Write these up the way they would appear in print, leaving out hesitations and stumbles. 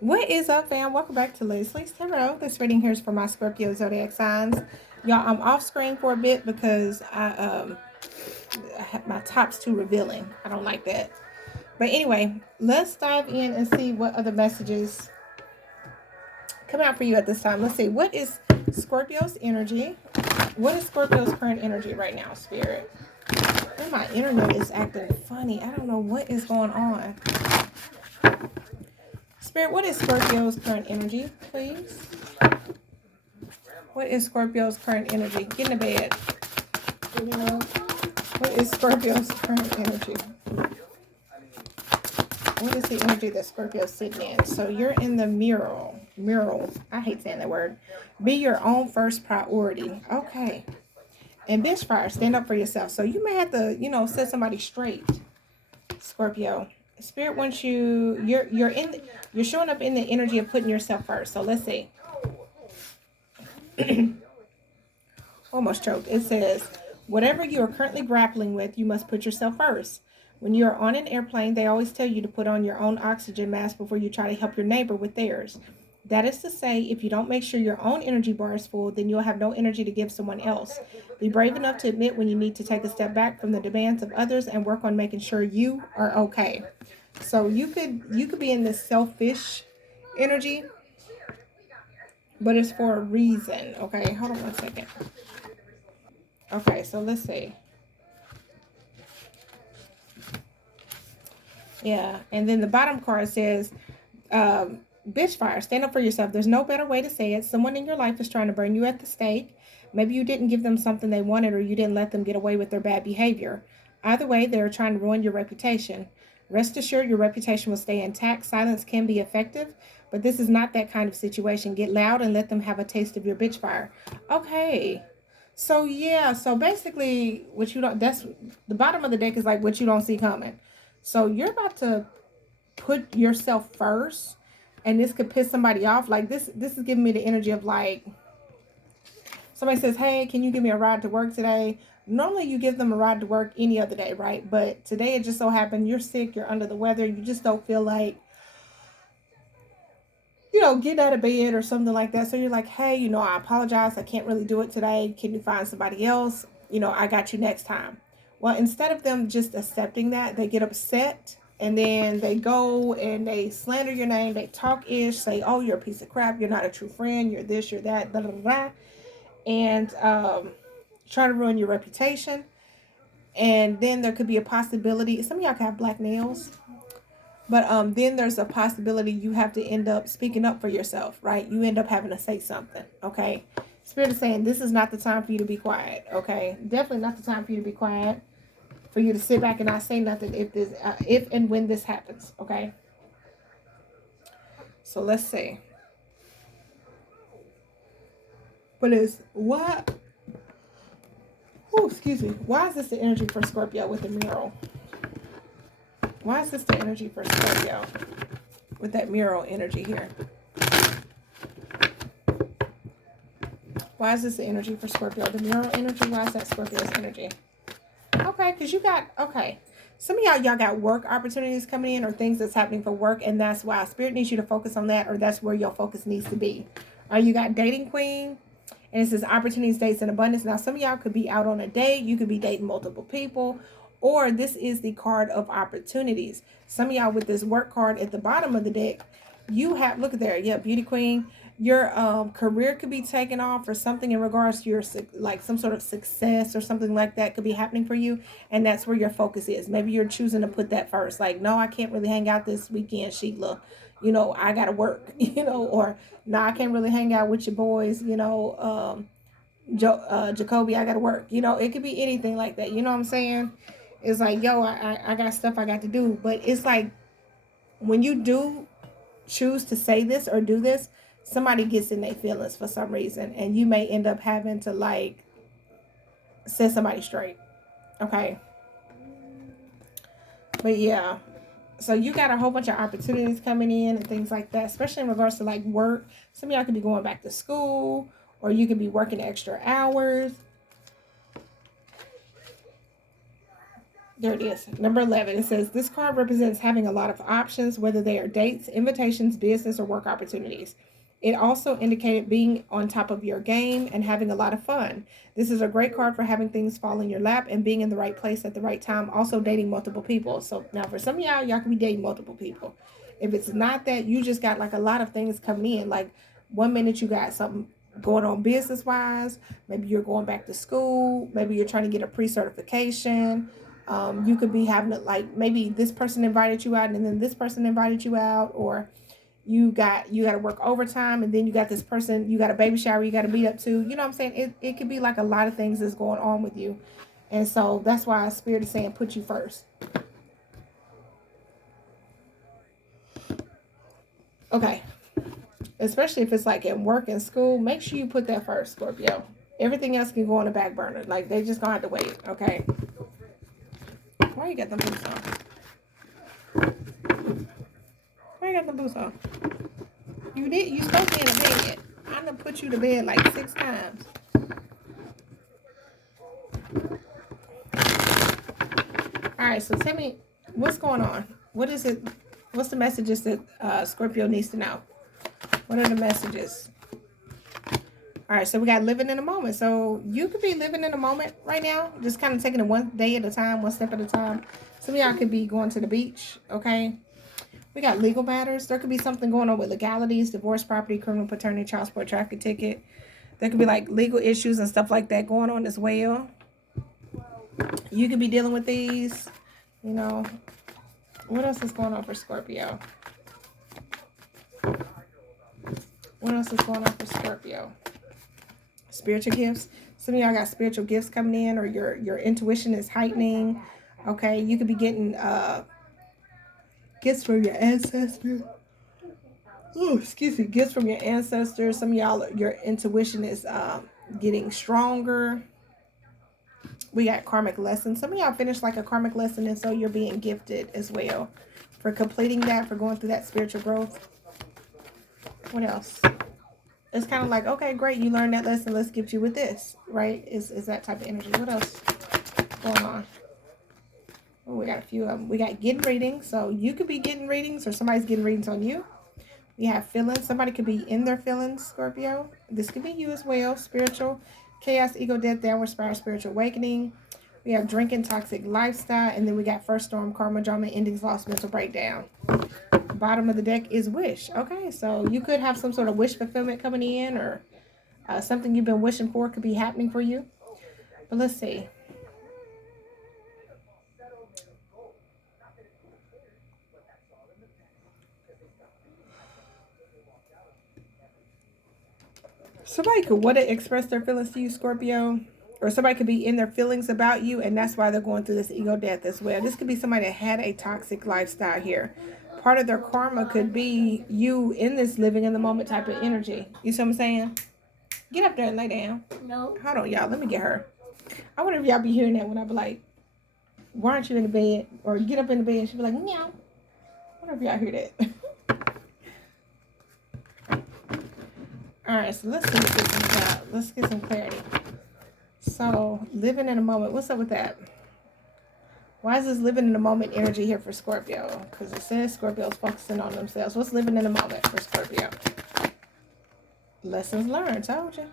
What is up, fam? Welcome back to Leslie's Tarot. This reading here is for my Scorpio zodiac signs. Y'all, I'm off screen for a bit because my top's too revealing. I don't like that. But anyway, let's dive in and see what other messages come out for you at this time. Let's see. What is Scorpio's energy? What is Scorpio's current energy right now, Spirit? And my internet is acting funny. I don't know what is going on. Spirit, what is Scorpio's current energy, please? What is Scorpio's current energy? Get in the bed. What is Scorpio's current energy? What is the energy that Scorpio's sitting in? So you're in the mural. I hate saying that word. Be your own first priority. Okay. And bitch fire, stand up for yourself. So you may have to, set somebody straight, Scorpio. Spirit wants you're showing up in the energy of putting yourself first. So let's see. Almost choked. It says, whatever you are currently grappling with, you must put yourself first. When you are on an airplane, they always tell you to put on your own oxygen mask before you try to help your neighbor with theirs. That is to say, if you don't make sure your own energy bar is full, then you'll have no energy to give someone else. Be brave enough to admit when you need to take a step back from the demands of others and work on making sure you are okay. So you could be in this selfish energy, but it's for a reason. Okay, hold on one second. Okay, so let's see. Yeah, and then the bottom card says, bitch fire, stand up for yourself. There's no better way to say it. Someone in your life is trying to burn you at the stake. Maybe you didn't give them something they wanted, or you didn't let them get away with their bad behavior. Either way, they're trying to ruin your reputation. Rest assured, your reputation will stay intact. Silence can be effective, but this is not that kind of situation. Get loud and let them have a taste of your bitch fire. Okay. So yeah, so basically what you don't, that's the bottom of the deck is like what you don't see coming. So you're about to put yourself first, and this could piss somebody off. Like this is giving me the energy of like somebody says, hey, can you give me a ride to work today? Normally you give them a ride to work any other day, right? But today it just so happened you're sick, you're under the weather, you just don't feel like, getting out of bed or something like that. So you're like, hey, I apologize, I can't really do it today. Can you find somebody else? I got you next time. Well, instead of them just accepting that, they get upset, and then they go and they slander your name, they talk ish, say, oh, you're a piece of crap, you're not a true friend, you're this, you're that, da da da, and try to ruin your reputation. And then there could be a possibility, some of y'all can have black nails, but then there's a possibility you have to end up speaking up for yourself, right? You end up having to say something, okay? Spirit is saying this is not the time for you to be quiet, okay? Definitely not the time for you to be quiet, for you to sit back and not say nothing if and when this happens, okay? So let's see. But is what? Oh, excuse me. Why is this the energy for Scorpio with the mural? Why is this the energy for Scorpio with that mural energy here? Why is this the energy for Scorpio? The mural energy, why is that Scorpio's energy? Okay, because okay. Some of y'all got work opportunities coming in or things that's happening for work, and that's why Spirit needs you to focus on that, or that's where your focus needs to be. Or you got dating queen, and it says opportunities, dates, and abundance. Now, some of y'all could be out on a date. You could be dating multiple people, or this is the card of opportunities. Some of y'all with this work card at the bottom of the deck, you have, look at there, yeah, beauty queen. Your career could be taken off, or something in regards to your, like some sort of success or something like that could be happening for you, and that's where your focus is. Maybe you're choosing to put that first, like, no, I can't really hang out this weekend, Sheila, I gotta work, or no, I can't really hang out with your boys, Jacoby, I gotta work, it could be anything like that, you know what I'm saying? It's like, yo, I got stuff I got to do. But it's like when you do choose to say this or do this, somebody gets in their feelings for some reason, and you may end up having to like set somebody straight. Okay. But yeah. So you got a whole bunch of opportunities coming in and things like that, especially in regards to like work. Some of y'all could be going back to school, or you could be working extra hours. There it is. Number 11. It says, this card represents having a lot of options, whether they are dates, invitations, business, or work opportunities. It also indicated being on top of your game and having a lot of fun. This is a great card for having things fall in your lap and being in the right place at the right time. Also dating multiple people. So now for some of y'all can be dating multiple people. If it's not that, you just got like a lot of things coming in. Like 1 minute you got something going on business wise. Maybe you're going back to school. Maybe you're trying to get a pre-certification. You could be having it like maybe this person invited you out and then this person invited you out, or you got to work overtime and then you got this person, you got a baby shower you got to meet up to. You know what I'm saying? It could be like a lot of things that's going on with you. And so that's why Spirit is saying put you first. Okay. Especially if it's like at work and school, make sure you put that first, Scorpio. Everything else can go on the back burner. Like they just gonna have to wait, okay? Why you got them boots on? Why you got them boots on? You supposed to be in a bed. I'm gonna put you to bed like 6 times. Alright, so tell me what's going on. What is it? What's the messages that Scorpio needs to know? What are the messages? Alright, so we got living in the moment. So you could be living in the moment right now, just kind of taking it one day at a time, one step at a time. Some of y'all could be going to the beach, okay? We got legal matters. There could be something going on with legalities, divorce, property, criminal, paternity, child support, traffic ticket. There could be like legal issues and stuff like that going on as well. You could be dealing with these, you know. What else is going on for Scorpio? What else is going on for Scorpio? Spiritual gifts. Some of y'all got spiritual gifts coming in, or your intuition is heightening. Okay, you could be getting gifts from your ancestors. Oh, excuse me, gifts from your ancestors. Some of y'all, your intuition is getting stronger. We got karmic lessons. Some of y'all finished like a karmic lesson, and so you're being gifted as well for completing that, for going through that spiritual growth. What else? It's kind of like, okay, great, you learned that lesson, let's gift you with this, right? Is that type of energy. What else going on? Oh, we got a few of them. We got getting readings. So you could be getting readings, or somebody's getting readings on you. We have feelings. Somebody could be in their feelings, Scorpio. This could be you as well. Spiritual. Chaos, ego, death, downward spiral, spiritual awakening. We have drinking, toxic lifestyle. And then we got first storm, karma, drama, endings, lost, mental breakdown. Bottom of the deck is wish. Okay, so you could have some sort of wish fulfillment coming in, or something you've been wishing for could be happening for you. But let's see. Somebody could want to express their feelings to you, Scorpio. Or somebody could be in their feelings about you, and that's why they're going through this ego death as well. This could be somebody that had a toxic lifestyle here. Part of their karma could be you in this living in the moment type of energy. You see what I'm saying? Get up there and lay down. No. Hold on, y'all. Let me get her. I wonder if y'all be hearing that when I be like, why aren't you in the bed? Or get up in the bed and she'll be like, meow. I wonder if y'all hear that. Alright, so let's get some clarity. So, living in a moment. What's up with that? Why is this living in the moment energy here for Scorpio? Because it says Scorpio's focusing on themselves. What's living in the moment for Scorpio? Lessons learned. Told you.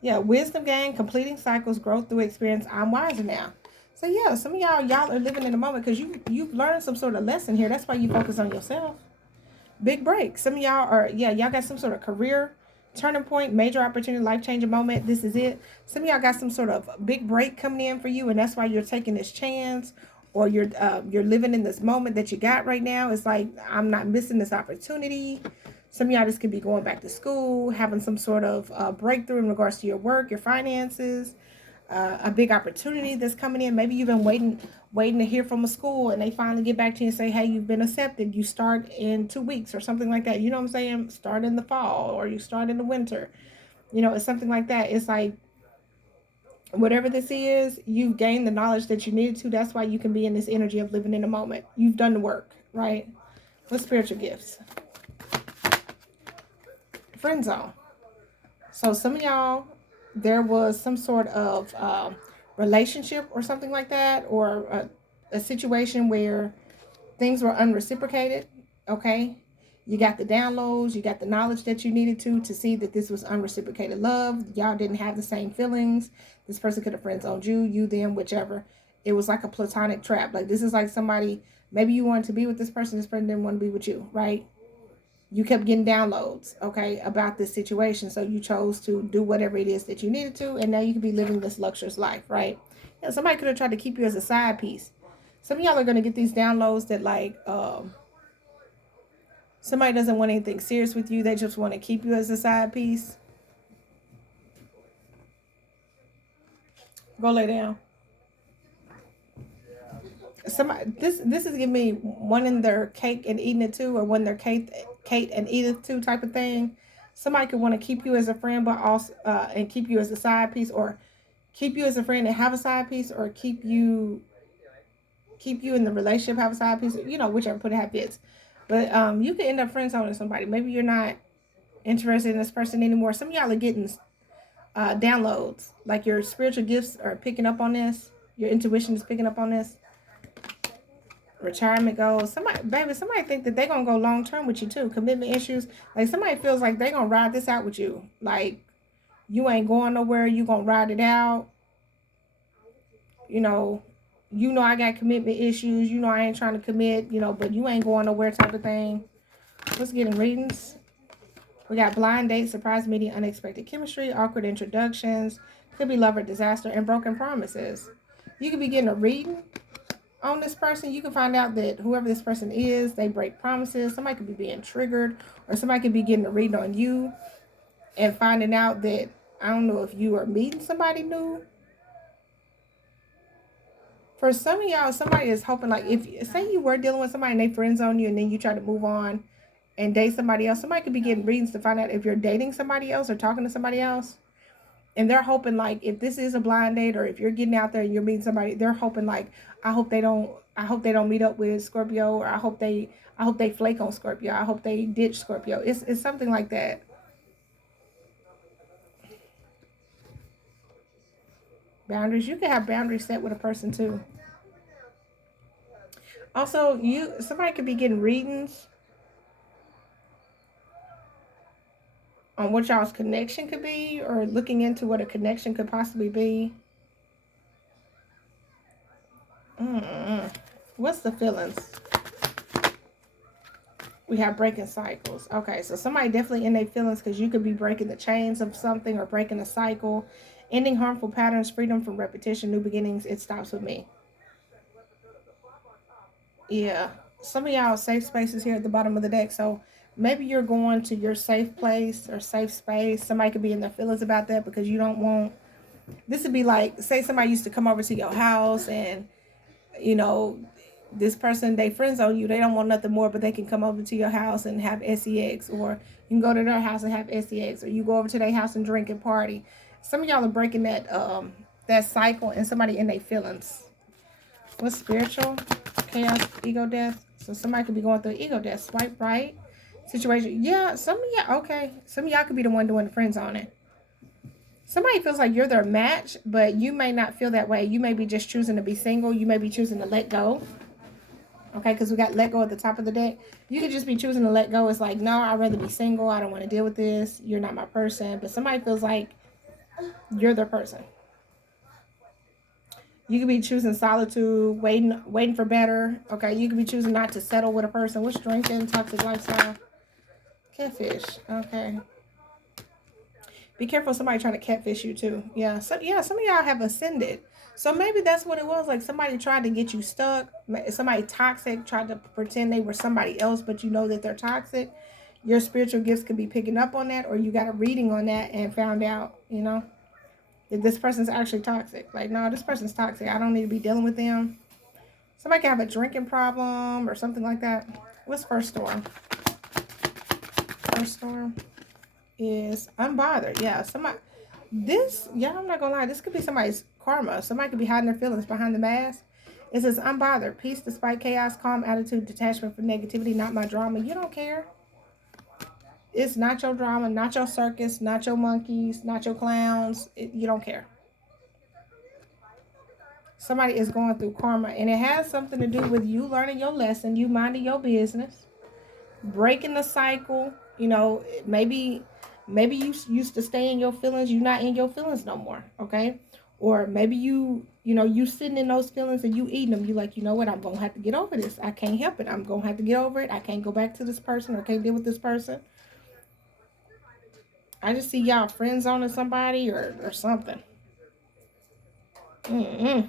Yeah, wisdom gain, completing cycles, growth through experience. I'm wiser now. So yeah, some of y'all are living in the moment because you've learned some sort of lesson here. That's why you focus on yourself. Big break. Some of y'all are, y'all got some sort of career turning point, major opportunity, life-changing moment. This is it. Some of y'all got some sort of big break coming in for you, and that's why you're taking this chance, or you're living in this moment that you got right now. It's like, I'm not missing this opportunity. Some of y'all just could be going back to school, having some sort of breakthrough in regards to your work, your finances, a big opportunity that's coming in. Maybe you've been waiting to hear from a school, and they finally get back to you and say, hey, you've been accepted. You start in 2 weeks or something like that. You know what I'm saying? Start in the fall, or you start in the winter. You know, it's something like that. It's like, whatever this is, you've gained the knowledge that you needed to. That's why you can be in this energy of living in the moment. You've done the work, right? What spiritual gifts? Friend zone. So some of y'all, there was some sort of relationship or something like that, or a situation where things were unreciprocated. Okay, you got the downloads, you got the knowledge that you needed to see that this was unreciprocated love. Y'all didn't have the same feelings. This person could have friend zoned you them, whichever. It was like a platonic trap. Like, this is like somebody, maybe you wanted to be with this person didn't want to be with you, right? You kept getting downloads, okay, about this situation. So you chose to do whatever it is that you needed to, and now you could be living this luxurious life, right? Yeah, somebody could have tried to keep you as a side piece. Some of y'all are going to get these downloads that, like, somebody doesn't want anything serious with you. They just want to keep you as a side piece. Go lay down. Somebody, this is giving me wanting their cake and eating it too, or when their cake and eat it too type of thing. Somebody could want to keep you as a friend, but also and keep you as a side piece, or keep you as a friend and have a side piece, or keep you in the relationship, have a side piece. You know, whichever put it have fits. But you could end up friend zoning somebody. Maybe you're not interested in this person anymore. Some of y'all are getting downloads, like your spiritual gifts are picking up on this. Your intuition is picking up on this. Retirement goals. Somebody think that they're gonna go long term with you too. Commitment issues. Like, somebody feels like they're gonna ride this out with you. Like, you ain't going nowhere. You gonna ride it out. You know I got commitment issues. You know I ain't trying to commit. But you ain't going nowhere type of thing. Let's get in readings. We got blind dates, surprise meeting, unexpected chemistry, awkward introductions, could be love or disaster, and broken promises. You could be getting a reading on this person. You can find out that whoever this person is, they break promises. Somebody could be being triggered, or somebody could be getting a reading on you and finding out that, I don't know if you are meeting somebody new. For some of y'all, somebody is hoping, like, if say you were dealing with somebody and they friend zone you and then you try to move on and date somebody else, somebody could be getting readings to find out if you're dating somebody else or talking to somebody else. And they're hoping, like, if this is a blind date, or if you're getting out there and you're meeting somebody, they're hoping, like, I hope they don't meet up with Scorpio, or I hope they flake on Scorpio. I hope they ditch Scorpio. It's something like that. Boundaries. You can have boundaries set with a person too. Also, somebody could be getting readings on what y'all's connection could be, or looking into what a connection could possibly be. What's the feelings? We have breaking cycles. Okay, so somebody definitely in their feelings, because you could be breaking the chains of something or breaking a cycle, ending harmful patterns, freedom from repetition, new beginnings. It stops with me. Yeah, some of y'all safe spaces here at the bottom of the deck. So maybe you're going to your safe place or safe space. Somebody could be in their feelings about that, because you don't want. This would be like, say somebody used to come over to your house, and this person, they friends on you. They don't want nothing more, but they can come over to your house and have sex, or you can go to their house and have sex, or you go over to their house and drink and party. Some of y'all are breaking that cycle, and somebody in their feelings. What's spiritual? Chaos, ego death. So somebody could be going through ego death. Swipe right situation. Yeah, some of y'all, okay. Some of y'all could be the one doing the friends on it. Somebody feels like you're their match, but you may not feel that way. You may be just choosing to be single. You may be choosing to let go. Okay, because we got let go at the top of the deck. You could just be choosing to let go. It's like, no, I'd rather be single. I don't want to deal with this. You're not my person. But somebody feels like you're their person. You could be choosing solitude, waiting for better. Okay, you could be choosing not to settle with a person. What's drinking, toxic lifestyle? Catfish. Okay. Be careful, somebody trying to catfish you too. Yeah, some of y'all have ascended. So maybe that's what it was. Like, somebody tried to get you stuck. Somebody toxic tried to pretend they were somebody else, but you know that they're toxic. Your spiritual gifts could be picking up on that, or you got a reading on that and found out, that this person's actually toxic. Like, no, this person's toxic. I don't need to be dealing with them. Somebody can have a drinking problem or something like that. What's first storm? First storm is unbothered. Yeah, I'm not gonna lie, this could be somebody's karma. Somebody could be hiding their feelings behind the mask. It says unbothered, peace despite chaos, calm attitude, detachment from negativity, not my drama. You don't care. It's not your drama, not your circus, not your monkeys, not your clowns. You don't care. Somebody is going through karma, and it has something to do with you learning your lesson, you minding your business, breaking the cycle. You know, maybe you used to stay in your feelings, you're not in your feelings no more, okay? Or maybe you sitting in those feelings and you eating them. You like, you know what, I'm gonna have to get over this. I can't help it. I'm gonna have to get over it. I can't go back to this person, or can't deal with this person. I just see y'all friend zoning somebody or something. Mm-mm.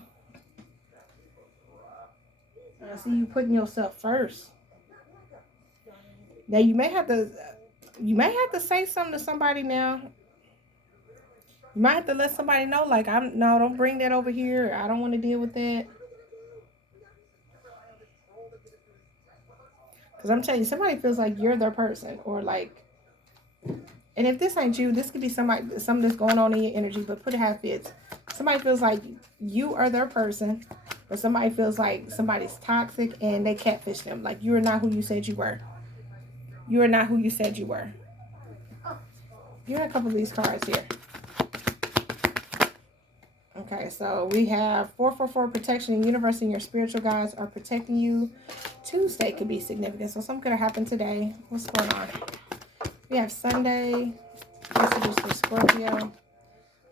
I see you putting yourself first. Now you may have to say something to somebody now. You might have to let somebody know, like, don't bring that over here. I don't want to deal with that. Because I'm telling you, somebody feels like you're their person, or like, and if this ain't you, this could be something that's going on in your energy, but put it how it fits. Somebody feels like you are their person, or somebody feels like somebody's toxic and they catfish them. Like, you are not who you said you were. You are not who you said you were. Give me a couple of these cards here. Okay, so we have 444 protection. The universe and your spiritual guides are protecting you. Tuesday could be significant, so something could have happened today. What's going on? We have Sunday. Messages for Scorpio.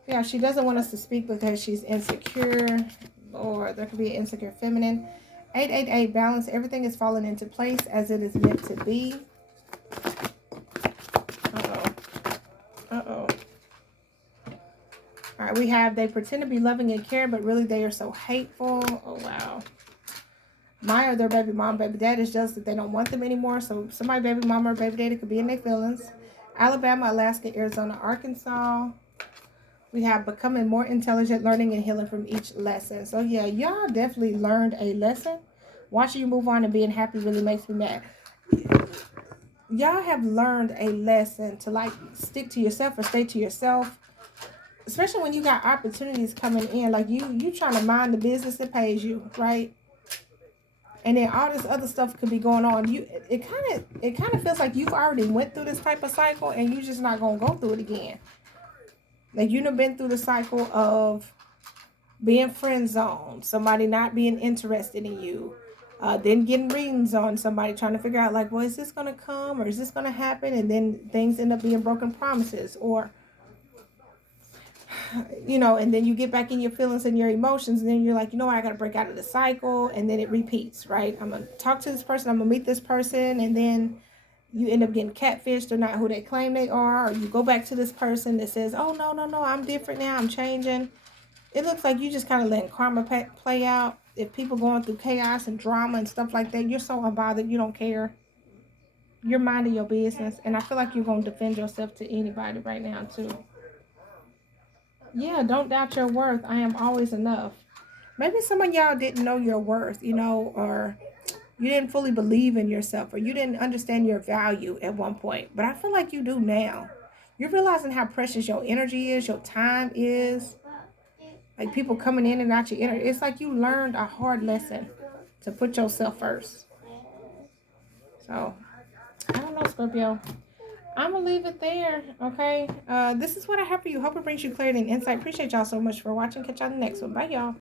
Yeah, she doesn't want us to speak because she's insecure, or there could be an insecure feminine. 888 balance. Everything is falling into place as it is meant to be. Uh-oh. All right, we have they pretend to be loving and caring, but really they are so hateful. Oh, wow. Maya or their baby mom, baby dad is just that they don't want them anymore. So somebody, baby mama or baby daddy, could be in their feelings. Alabama, Alaska, Arizona, Arkansas. We have becoming more intelligent, learning and healing from each lesson. So yeah, y'all definitely learned a lesson. Watching you move on and being happy really makes me mad. Y'all have learned a lesson to, like, stick to yourself or stay to yourself. Especially when you got opportunities coming in. Like, you trying to mind the business that pays you, right? And then all this other stuff could be going on. It kind of feels like you've already went through this type of cycle, and you're just not gonna go through it again. Like, you've been through the cycle of being friend zoned, somebody not being interested in you, then getting readings on somebody, trying to figure out, like, well, is this gonna come or is this gonna happen? And then things end up being broken promises, or and then you get back in your feelings and your emotions, and then you're like, I got to break out of the cycle, and then it repeats, right? I'm going to talk to this person, I'm going to meet this person, and then you end up getting catfished or not who they claim they are, or you go back to this person that says, oh, no, I'm different now, I'm changing. It looks like you just kind of letting karma play out. If people going through chaos and drama and stuff like that, you're so unbothered, you don't care. You're minding your business, and I feel like you're going to defend yourself to anybody right now, too. Yeah, don't doubt your worth. I am always enough. Maybe some of y'all didn't know your worth, or you didn't fully believe in yourself, or you didn't understand your value at one point. But I feel like you do now. You're realizing how precious your energy is, your time is. Like, people coming in and out your energy. It's like you learned a hard lesson to put yourself first. So, I don't know, Scorpio. I'm going to leave it there, okay? This is what I have for you. Hope it brings you clarity and insight. Appreciate y'all so much for watching. Catch y'all in the next one. Bye, y'all.